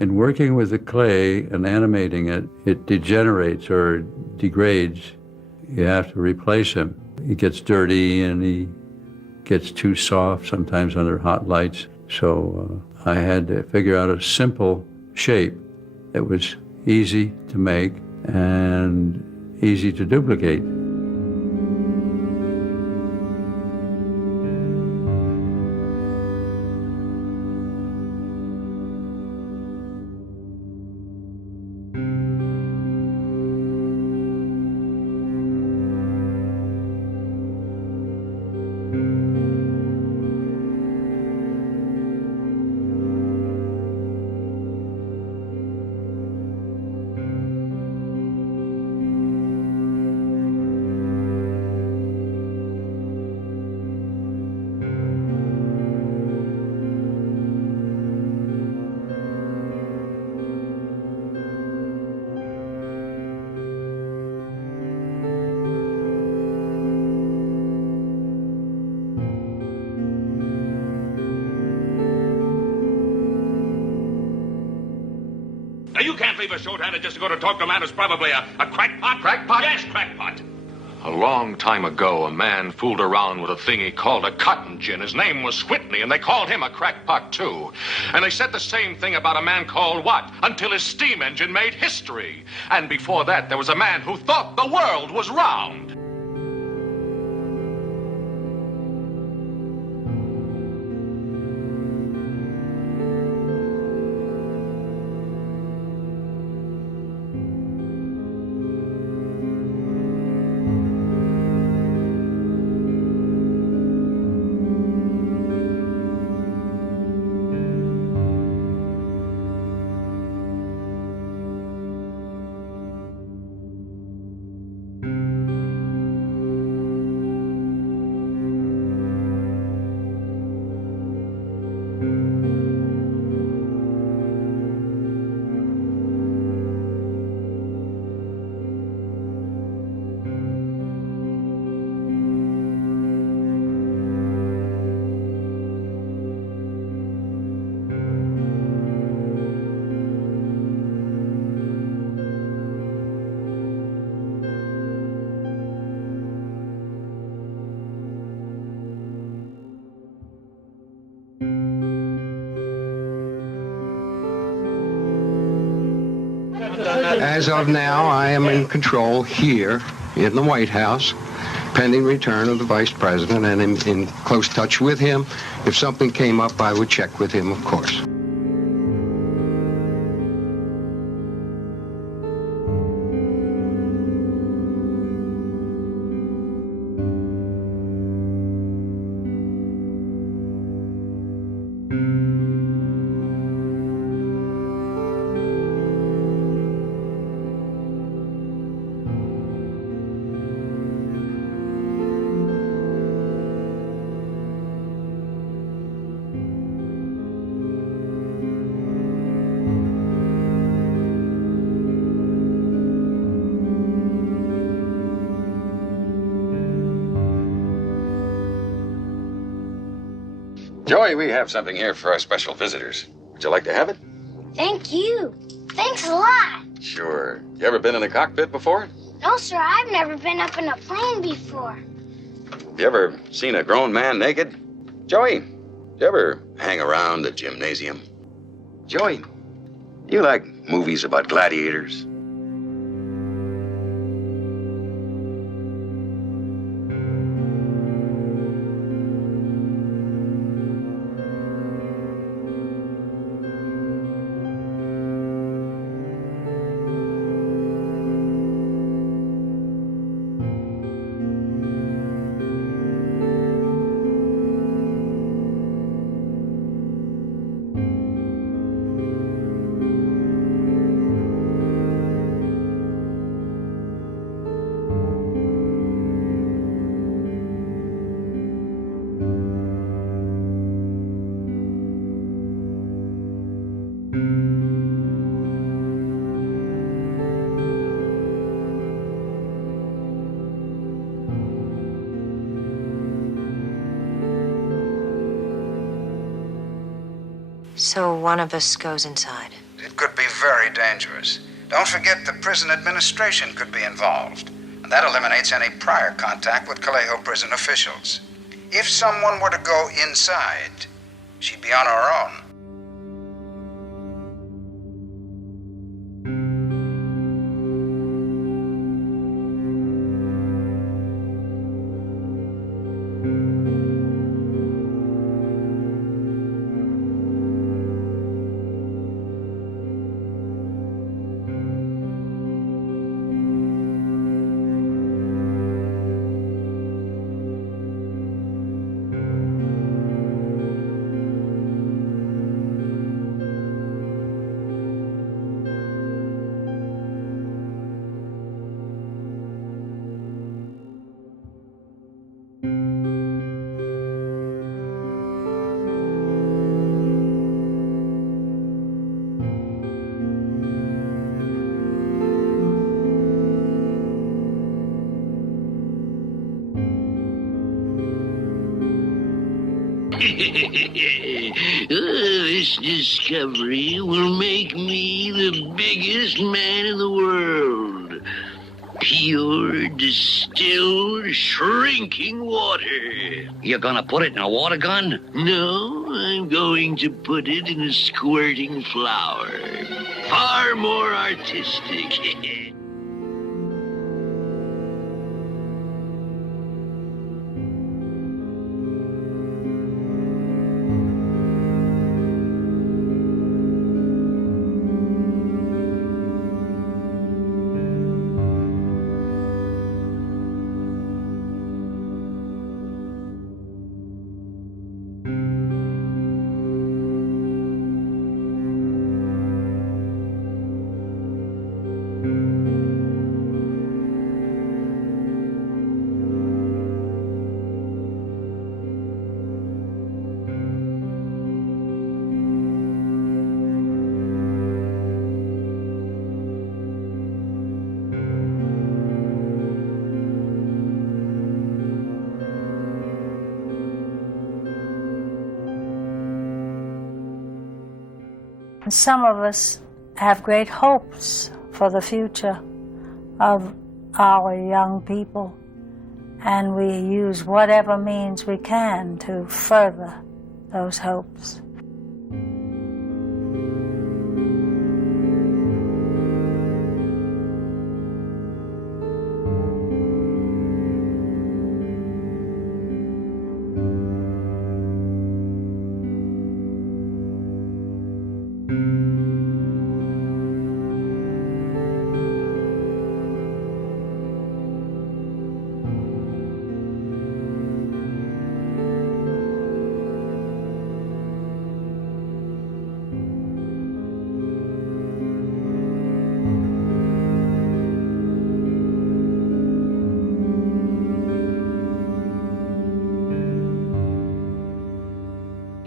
In working with the clay and animating it, it degenerates or degrades. You have to replace him. He gets dirty and he gets too soft, sometimes under hot lights. So I had to figure out a simple shape that was easy to make and easy to duplicate. Now, you can't leave us short-handed just to go to talk to a man who's probably a crackpot. Crackpot? Yes, crackpot. A long time ago, a man fooled around with a thing he called a cotton gin. His name was Whitney, and they called him a crackpot, too. And they said the same thing about a man called Watt, until his steam engine made history. And before that, there was a man who thought the world was round. As of now, I am in control here in the White House, pending return of the Vice President, and in close touch with him. If something came up, I would check with him, of course. Joey, we have something here for our special visitors. Would you like to have it? Thank you. Thanks a lot. Sure. You ever been in the cockpit before? No, sir, I've never been up in a plane before. You ever seen a grown man naked? Joey, you ever hang around the gymnasium? Joey, do you like movies about gladiators? So one of us goes inside. could be very dangerous. Don't forget the prison administration could be involved. And that eliminates any prior contact with Calejo prison officials. If someone were to go inside, she'd be on her own. This discovery will make me the biggest man in the world. Pure, distilled, shrinking water. You're gonna put it in a water gun? No, I'm going to put it in a squirting flower. Far more artistic. Some of us have great hopes for the future of our young people, and we use whatever means we can to further those hopes.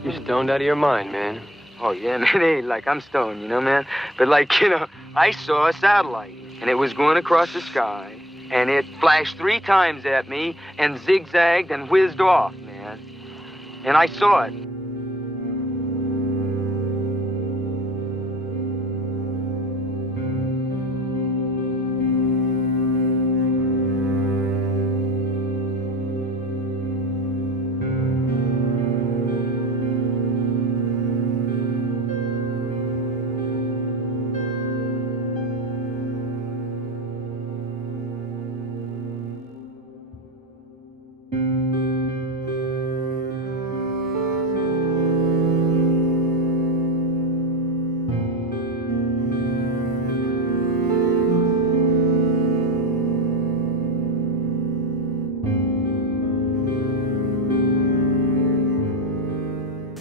You're stoned out of your mind, man. Oh, yeah, man, it ain't like I'm stoned, you know, man? But, like, you know, I saw a satellite, and it was going across the sky, and it flashed 3 times at me and zigzagged and whizzed off, man. And I saw it.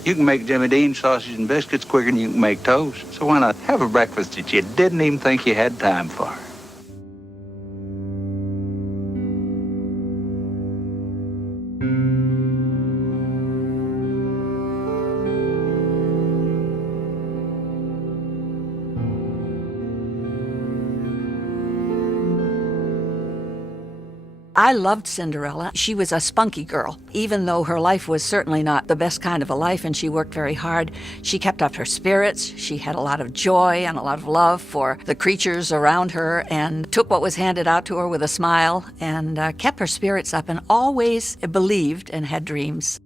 You can make Jimmy Dean sausage and biscuits quicker than you can make toast. So why not have a breakfast that you didn't even think you had time for? I loved Cinderella. She was a spunky girl. Even though her life was certainly not the best kind of a life and she worked very hard, she kept up her spirits. She had a lot of joy and a lot of love for the creatures around her and took what was handed out to her with a smile and kept her spirits up and always believed and had dreams.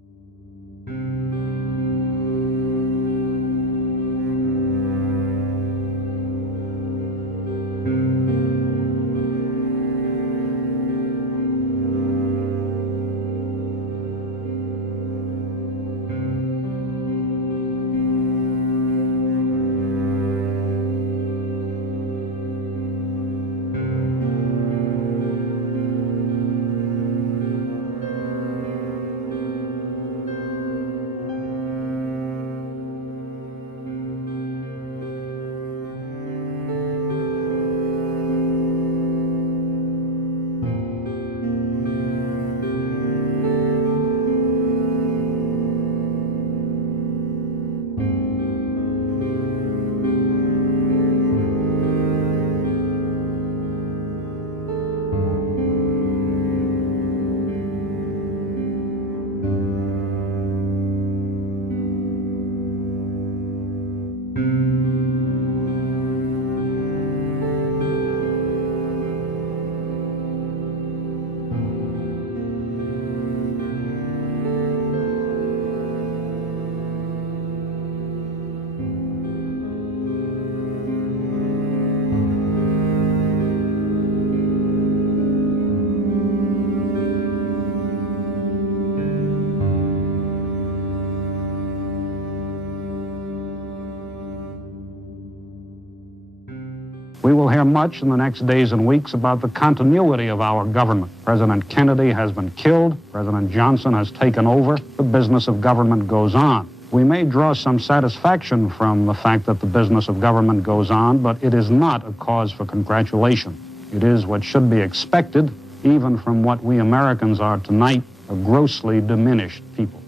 We will hear much in the next days and weeks about the continuity of our government. President Kennedy has been killed. President Johnson has taken over. The business of government goes on. We may draw some satisfaction from the fact that the business of government goes on, but it is not a cause for congratulation. It is what should be expected, even from what we Americans are tonight, a grossly diminished people.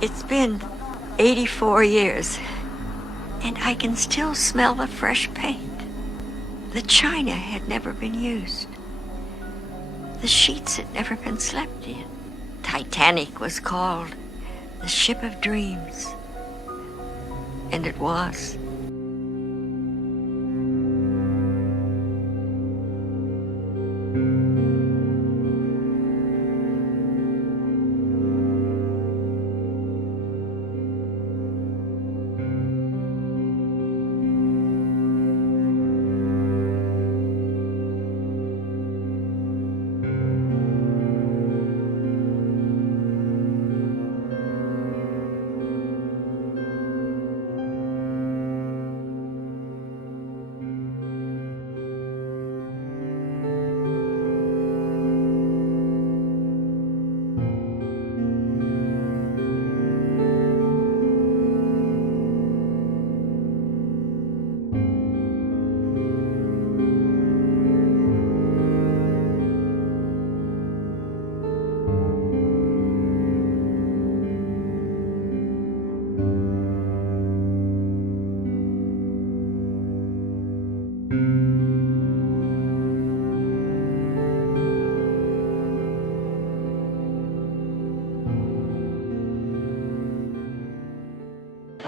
It's been 84 years, and I can still smell the fresh paint. The china had never been used. The sheets had never been slept in. Titanic was called the ship of dreams, and it was.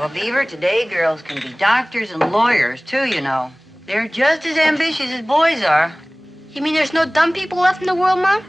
Well, Beaver, today girls can be doctors and lawyers, too, you know. They're just as ambitious as boys are. You mean there's no dumb people left in the world, Mom?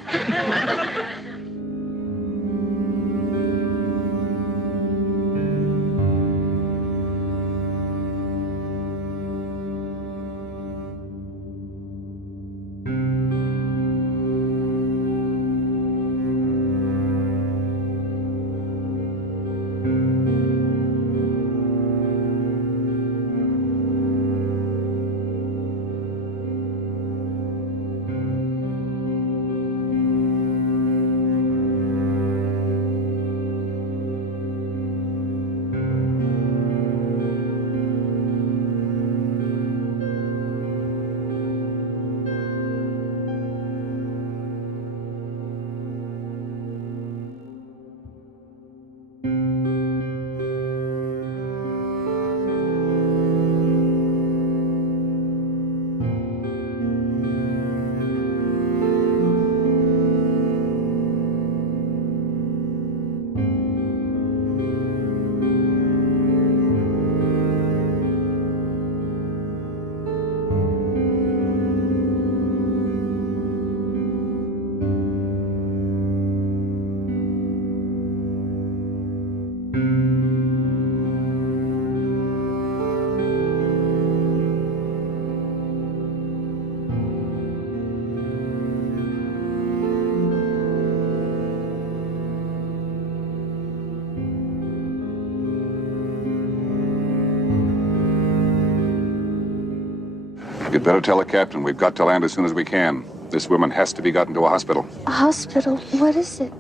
You'd better tell the captain we've got to land as soon as we can. This woman has to be gotten to a hospital. A hospital? What is it?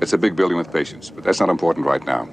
It's a big building with patients, but that's not important right now.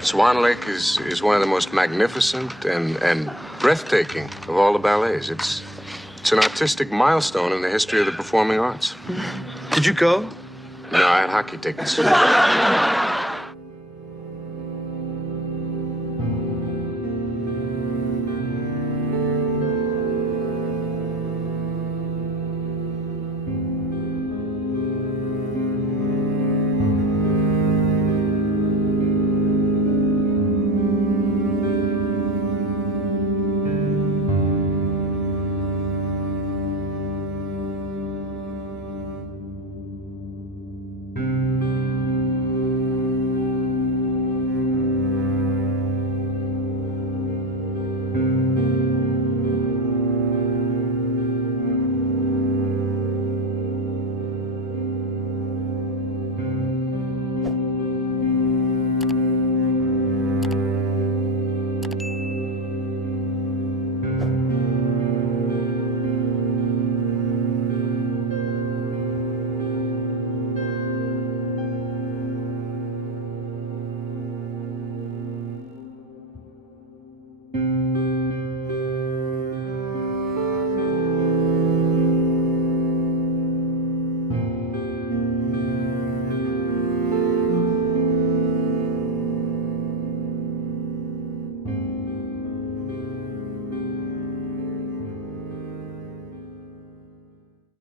Swan Lake is one of the most magnificent and breathtaking of all the ballets. It's an artistic milestone in the history of the performing arts. Did you go? No, I had hockey tickets.